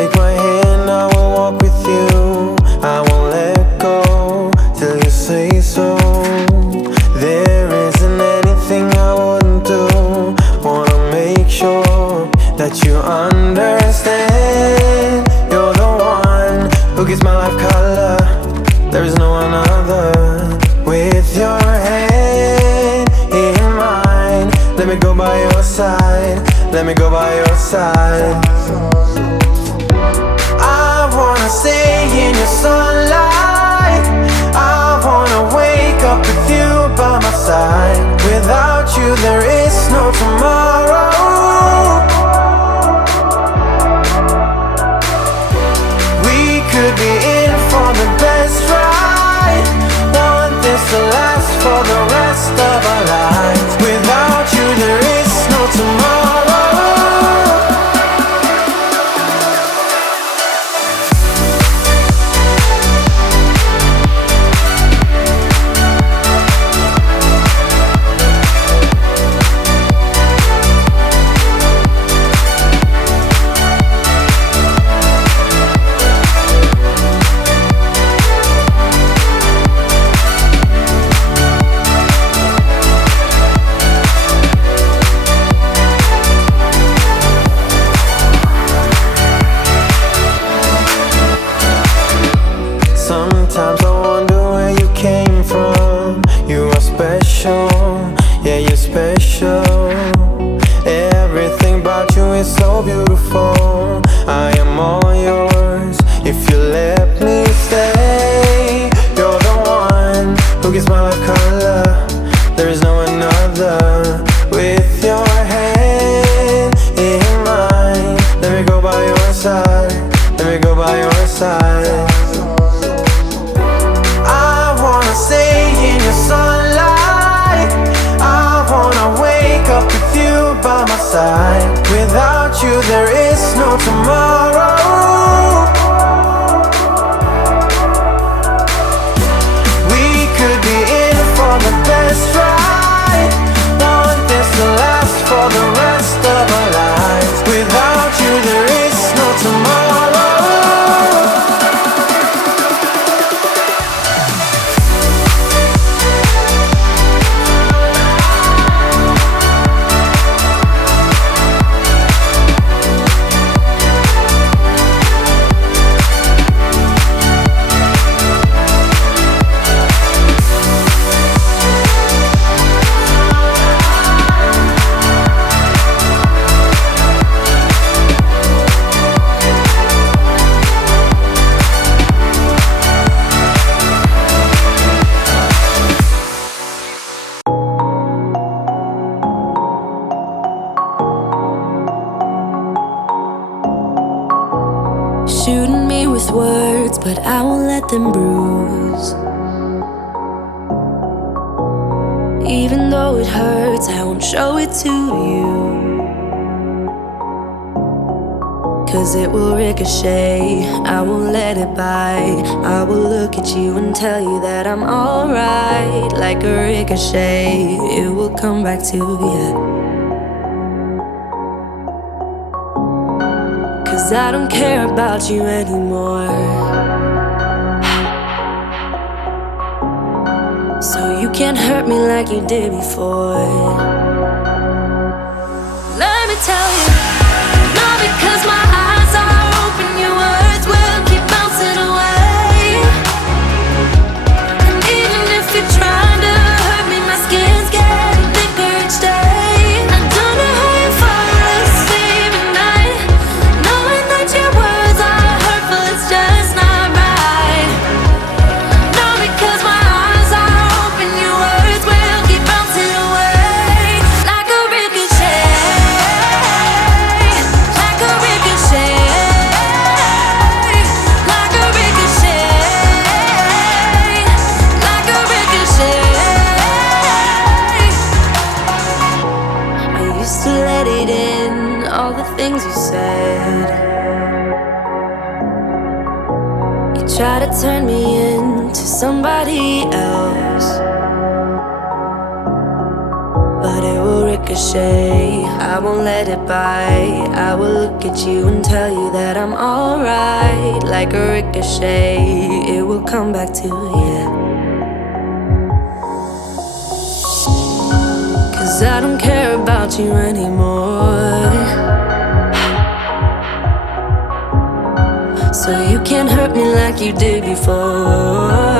Take my hand, I will walk with you. I won't let go till you say so. There isn't anything I wouldn't do. Wanna make sure that you understand. You're the one who gives my life color. There is no one other. With your hand in mine, let me go by your side. Let me go by your side. I wanna stay in your sunlight. I wanna wake up with you by my side. Without you there is no tomorrow. We could be in for the best ride. Want this to last for the rest of our lives. Without you there is no tomorrow. Sometimes I wonder where you came from. You are special, yeah, you're special. Everything about you is so beautiful. I am all yours if you let me stay. You're the one who gives my life color. There is no another. With your hand in mine, let me go by your side. Let me go by your side. Stay in your sunlight. I wanna wake up with you by my side. Without you there is no tomorrow. We could be in for the best ride. Want this to last for the rest of our lives. Without you there is no tomorrow. Shooting me with words, but I won't let them bruise. Even though it hurts, I won't show it to you. 'Cause it will ricochet, I won't let it bite. I will look at you and tell you that I'm alright. Like a ricochet, it will come back to you. I don't care about you anymore. So you can't hurt me like you did before. Let me tell you, not because my eyes are open, your words will keep bouncing away. And even if you're trying to hurt me, my skin's getting thicker each day. I don't know how you fall asleep at night, knowing that your words are hurtful, it's just not right. Not because my eyes are open, your words will keep bouncing away. Like a ricochet, like a ricochet, like a ricochet, like a ricochet. I used to let it in, all the things you said. You try to turn me into somebody else, but it will ricochet. I won't let it bite. I will look at you and tell you that I'm alright. Like a ricochet, it will come back to you. Cause I don't care about you anymore. So you can't hurt me like you did before.